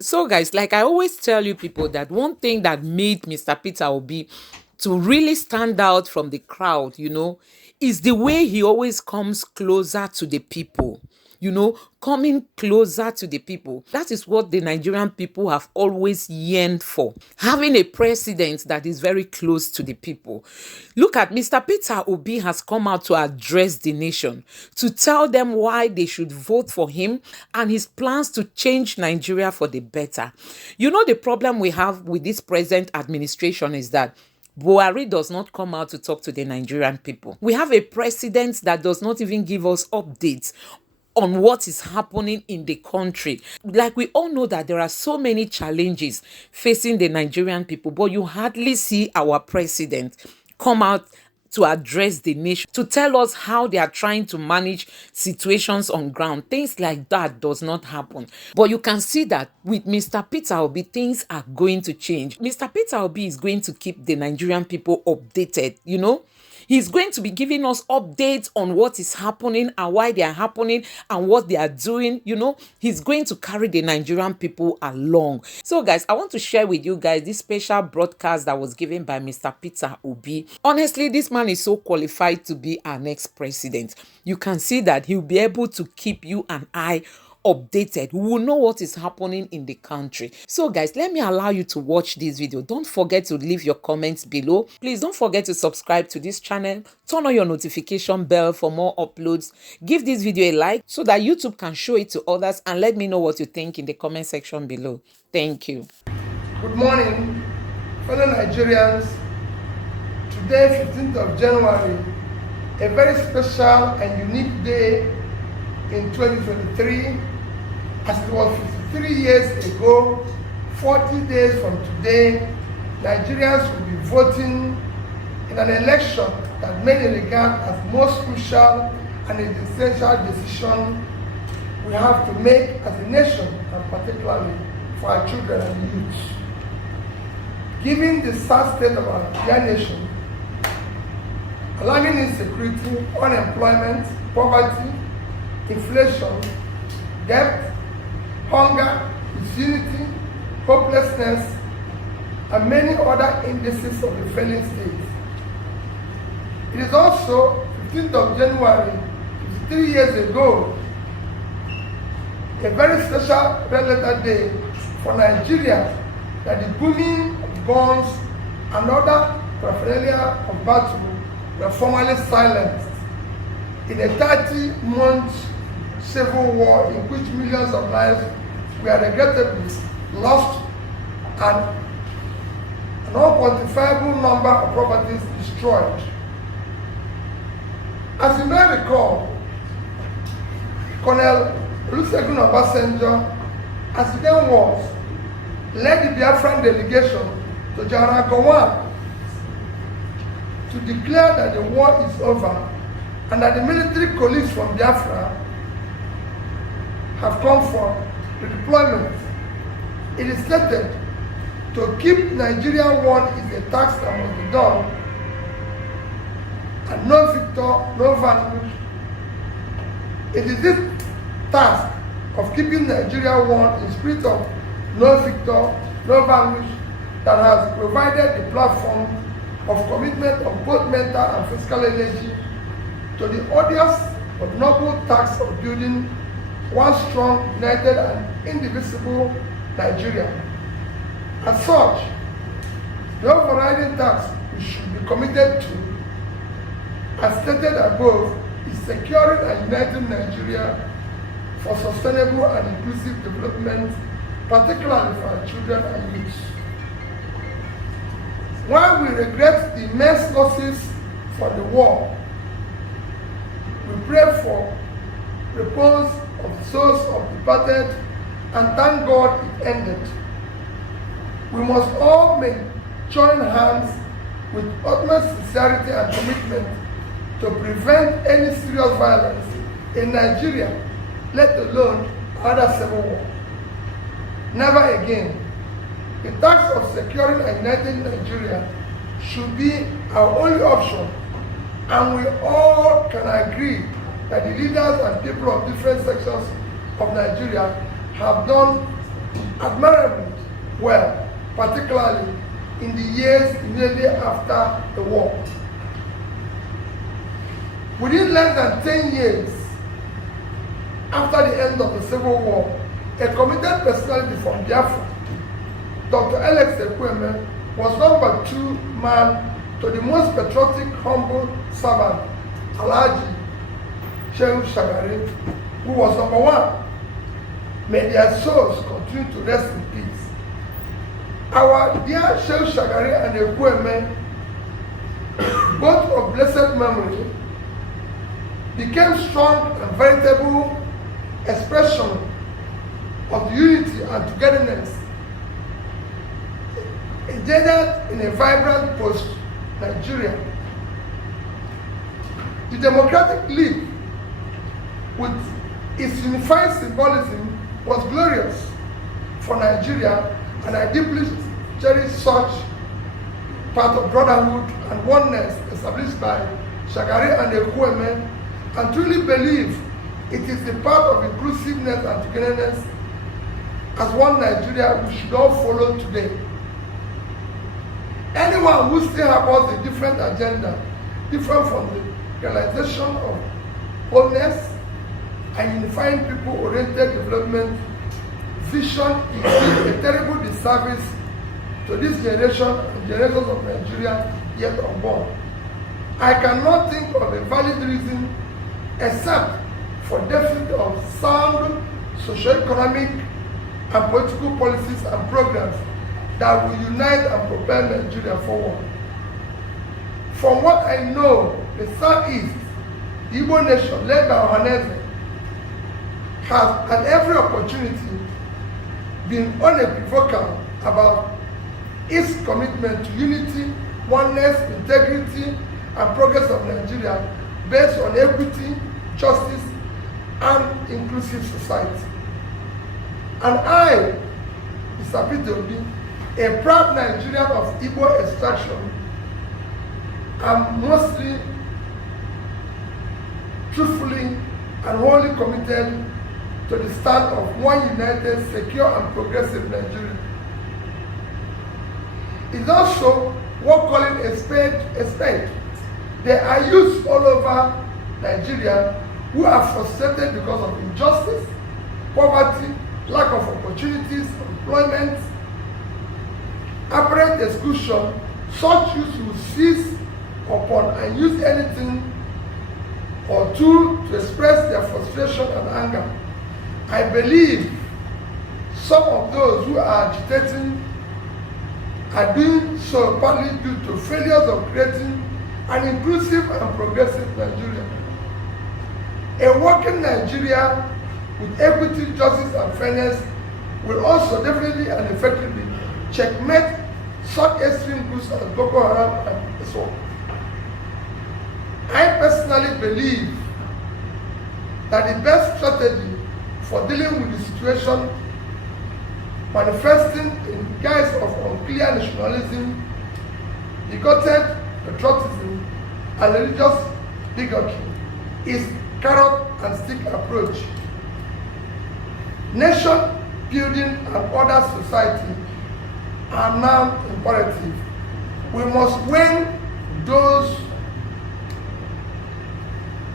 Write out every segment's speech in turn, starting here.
So, guys, like I always tell you people that one thing that made Mr. Peter Obi to really stand out from the crowd, is the way he always comes closer to the people. Coming closer to the people. That is what the Nigerian people have always yearned for. Having a president that is very close to the people. Look at Mr. Peter Obi has come out to address the nation, to tell them why they should vote for him and his plans to change Nigeria for the better. The problem we have with this present administration is that Buhari does not come out to talk to the Nigerian people. We have a president that does not even give us updates on what is happening in the country. Like, we all know that there are so many challenges facing the Nigerian people, but you hardly see our president come out to address the nation, to tell us how they are trying to manage situations on ground. Things like that does not happen. But you can see that with Mr. Peter Obi, things are going to change. Mr. Peter Obi is going to keep the Nigerian people updated, He's going to be giving us updates on what is happening and why they are happening and what they are doing. He's going to carry the Nigerian people along. So, guys, I want to share with you guys this special broadcast that was given by Mr. Peter Obi. Honestly, this man is so qualified to be our next president. You can see that he'll be able to keep you and I updated. We will know what is happening in the country. So, guys, let me allow you to watch this video. Don't forget to leave your comments below. Please don't forget to subscribe to this channel. Turn on your notification bell for more uploads. Give this video a like so that YouTube can show it to others, and let me know what you think in the comment section below. Thank you. Good morning, fellow Nigerians. Today, 15th of January, a very special and unique day in 2023, as it was 53 years ago, 40 days from today, Nigerians will be voting in an election that many regard as most crucial and an essential decision we have to make as a nation, and particularly for our children and youth. Given the sad state of our dear nation, alarming insecurity, unemployment, poverty, inflation, debt, hunger, disunity, hopelessness, and many other indices of the failing state. It is also 15th of January, 53 years ago, a very special red letter day for Nigeria, that the booming of guns and other paraphernalia of battle were formally silenced in a 30-month civil war in which millions of lives were regrettably lost and an unquantifiable number of properties destroyed. As you may recall, Colonel Olusegun Obasanjo, as he then was, led the Biafran delegation to Jaragowan to declare that the war is over and that the military colleagues from Biafra have come for redeployment. It is stated to keep Nigeria one is a task that must be done, and no victor, no vanquish. It is this task of keeping Nigeria one in spirit of no victor, no vanquish that has provided the platform of commitment of both mental and physical energy to the odious but noble task of building one strong, united, and indivisible Nigeria. As such, the overriding task we should be committed to, as stated above, is securing and uniting Nigeria for sustainable and inclusive development, particularly for our children and youth. While we regret the immense losses for the war, we pray for repose of the souls of the departed and thank God it ended. We must all join hands with utmost sincerity and commitment to prevent any serious violence in Nigeria, let alone other civil war. Never again. The task of securing and uniting Nigeria should be our only option, and we all can agree that the leaders and people of different sections of Nigeria have done admirably well, particularly in the years immediately after the war. Within less than 10 years after the end of the Civil War, a committed personality from Biafra, Dr. Alex Ekweme, was number 2 man to the most patriotic, humble servant, Alhaji Shehu Shagari, who was number 1. May their souls continue to rest in peace. Our dear Shehu Shagari and Ekweme, both of blessed memory, became strong and veritable expression of unity and togetherness engendered in a vibrant post-Nigeria. The Democratic League, with its unified symbolism, was glorious for Nigeria, and I deeply cherish such part of brotherhood and oneness established by Shagari and Ekweme, and truly believe it is a part of inclusiveness and togetherness as one Nigeria we should all follow today. Anyone who still harbors a different agenda, different from the realization of wholeness and unifying people-oriented development vision, is a terrible disservice to this generation and generations of Nigeria yet unborn. I cannot think of a valid reason except for deficit of sound socio-economic and political policies and programs that will unite and propel Nigeria forward. From what I know, the Southeast, the Igbo nation led by Ohaneze, has at every opportunity been unequivocal about its commitment to unity, oneness, integrity, and progress of Nigeria based on equity, justice, and inclusive society. And I, Mr. Peter Obi, a proud Nigerian of Igbo extraction, am mostly, truthfully, and wholly committed to the stand of one united, secure, and progressive Nigeria. It's also worth calling a spade a spade. There are youths all over Nigeria who are frustrated because of injustice, poverty, lack of opportunities, employment, apparent exclusion. Such youths will seize upon and use anything or tool to express their frustration and anger. I believe some of those who are agitating are doing so partly due to failures of creating an inclusive and progressive Nigeria. A working Nigeria with equity, justice, and fairness will also definitely and effectively checkmate such extreme groups as Boko Haram and ISWAP. I personally believe that the best strategy for dealing with the situation manifesting in guise of unclear nationalism, bigoted patriotism, and religious bigotry is carrot and stick approach. Nation building and order society are now imperative. We must win those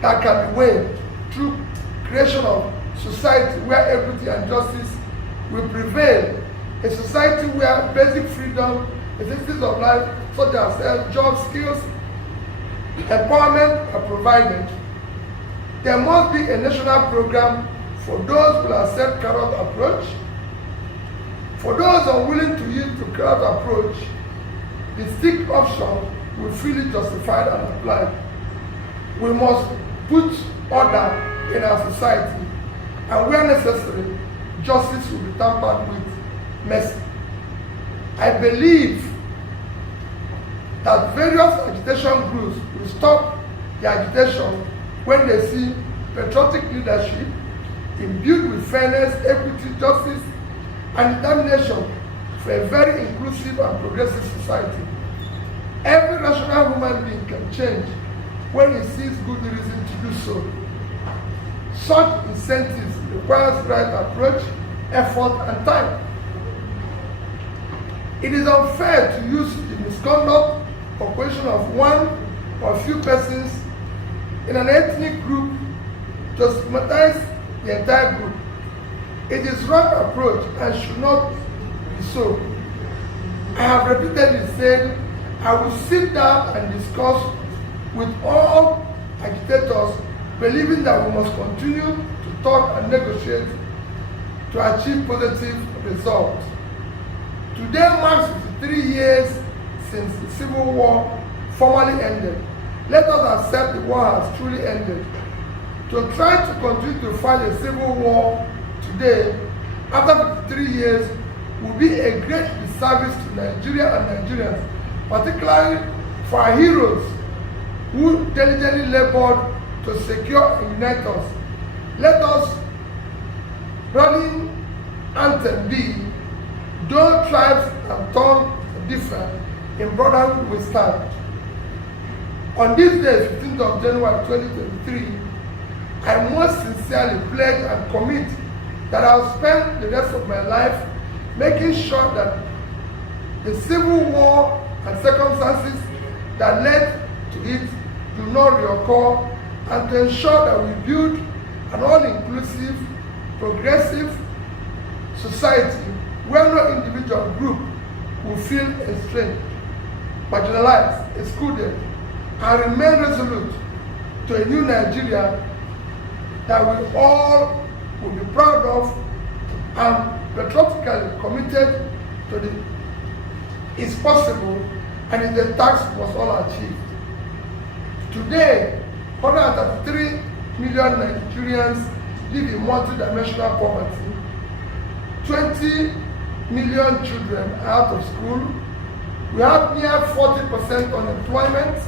that can be won through creation of society where equity and justice will prevail, a society where basic freedom, necessities of life such as health, job, skills, empowerment are provided. There must be a national program for those who will accept carrot approach. For those unwilling to yield to carrot approach, the stick option will feel it justified and applied. We must put order in our society, and where necessary, justice will be tampered with mercy. I believe that various agitation groups will stop the agitation when they see patriotic leadership imbued with fairness, equity, justice, and determination for a very inclusive and progressive society. Every rational human being can change when he sees good reason to do so. Such incentives requires right approach, effort, and time. It is unfair to use the misconduct or position of one or few persons in an ethnic group to stigmatize the entire group. It is wrong approach and should not be so. I have repeatedly said I will sit down and discuss with all agitators, believing that we must continue to talk and negotiate to achieve positive results. Today marks 53 years since the Civil War formally ended. Let us accept the war has truly ended. To try to continue to fight a civil war today, after 53 years, will be a great disservice to Nigeria and Nigerians, particularly for our heroes who diligently labored to secure and unite us. Let us running anthem be, though tribes and tongues different, in brotherhood we stand. On this day, 15th of January 2023, I most sincerely pledge and commit that I will spend the rest of my life making sure that the civil war and circumstances that led to it do not reoccur, and to ensure that we build an all-inclusive, progressive society where no individual group will feel estranged, marginalized, excluded, and remain resolute to a new Nigeria that we all will be proud of and patriotically committed to the is possible and is the task was all achieved. Today, 133 million Nigerians live in multidimensional poverty. 20 million children are out of school. We have near 40% unemployment,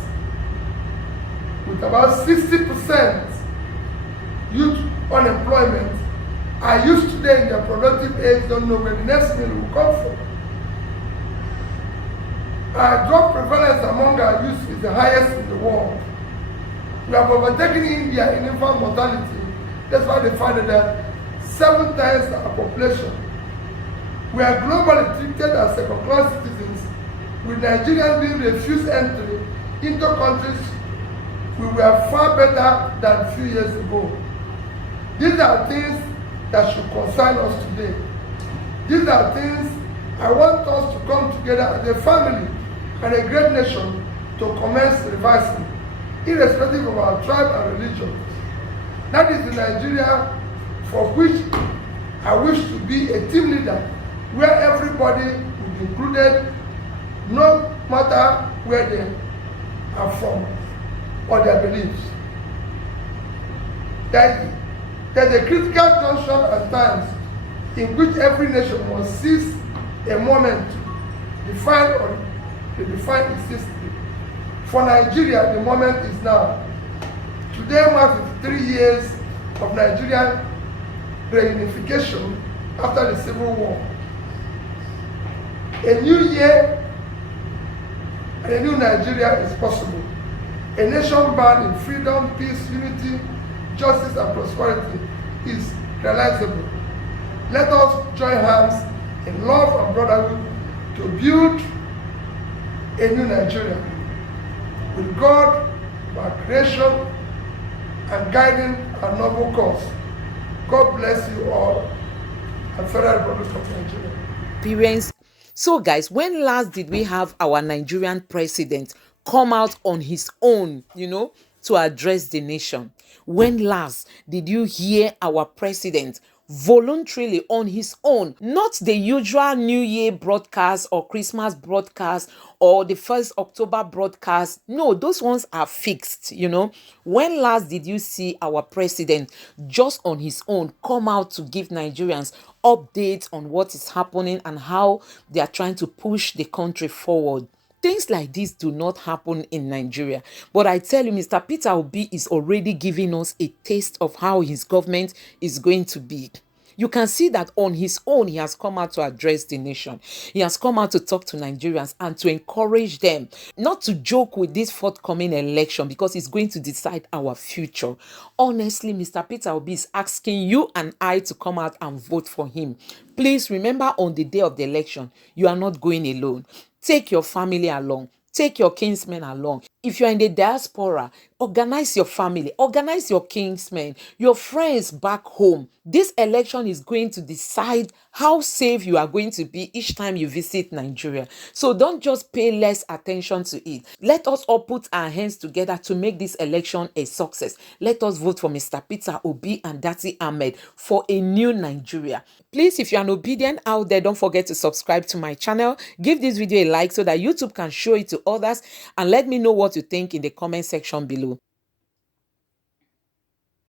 with about 60% youth unemployment. Our youth today in their productive age don't know where the next meal will come from. Our drug prevalence among our youth is the highest in the world. We have overtaken India in infant mortality. That's why they find that 7 times our population. We are globally treated as second-class citizens, with Nigerians being refused entry into countries we were far better than a few years ago. These are things that should concern us today. These are things I want us to come together as a family and a great nation to commence reversing, irrespective of our tribe and religion. That is the Nigeria for which I wish to be a team leader, where everybody will be included, no matter where they are from or their beliefs. There's a critical junction at times in which every nation must seize a moment to define or redefine its history. For Nigeria, the moment is now. Today marks 53 years of Nigerian reunification after the Civil War. A new year and a new Nigeria is possible. A nation bound in freedom, peace, unity, justice, and prosperity is realizable. Let us join hands in love and brotherhood to build a new Nigeria with God, our creation, and guiding our noble cause. God bless you all, and Federal Republic of Nigeria. Parents. So guys, when last did we have our Nigerian president come out on his own, to address the nation? When last did you hear our president voluntarily on his own, not the usual New Year broadcast or Christmas broadcast or the 1st October broadcast? No, those ones are fixed. When last did you see our president just on his own come out to give Nigerians updates on what is happening and how they are trying to push the country forward? Things like this do not happen in Nigeria. But I tell you, Mr. Peter Obi is already giving us a taste of how his government is going to be. You can see that on his own, he has come out to address the nation. He has come out to talk to Nigerians and to encourage them not to joke with this forthcoming election because it's going to decide our future. Honestly, Mr. Peter Obi is asking you and I to come out and vote for him. Please remember, on the day of the election, you are not going alone. Take your family along. Take your kinsmen along. If you're in the diaspora, organize your family, organize your kinsmen, your friends back home. This election is going to decide how safe you are going to be each time you visit Nigeria. So don't just pay less attention to it. Let us all put our hands together to make this election a success. Let us vote for Mr. Peter Obi and Datti Ahmed for a new Nigeria. Please, if you're an Obidient out there, don't forget to subscribe to my channel. Give this video a like so that YouTube can show it to others, and let me know what you think in the comment section below.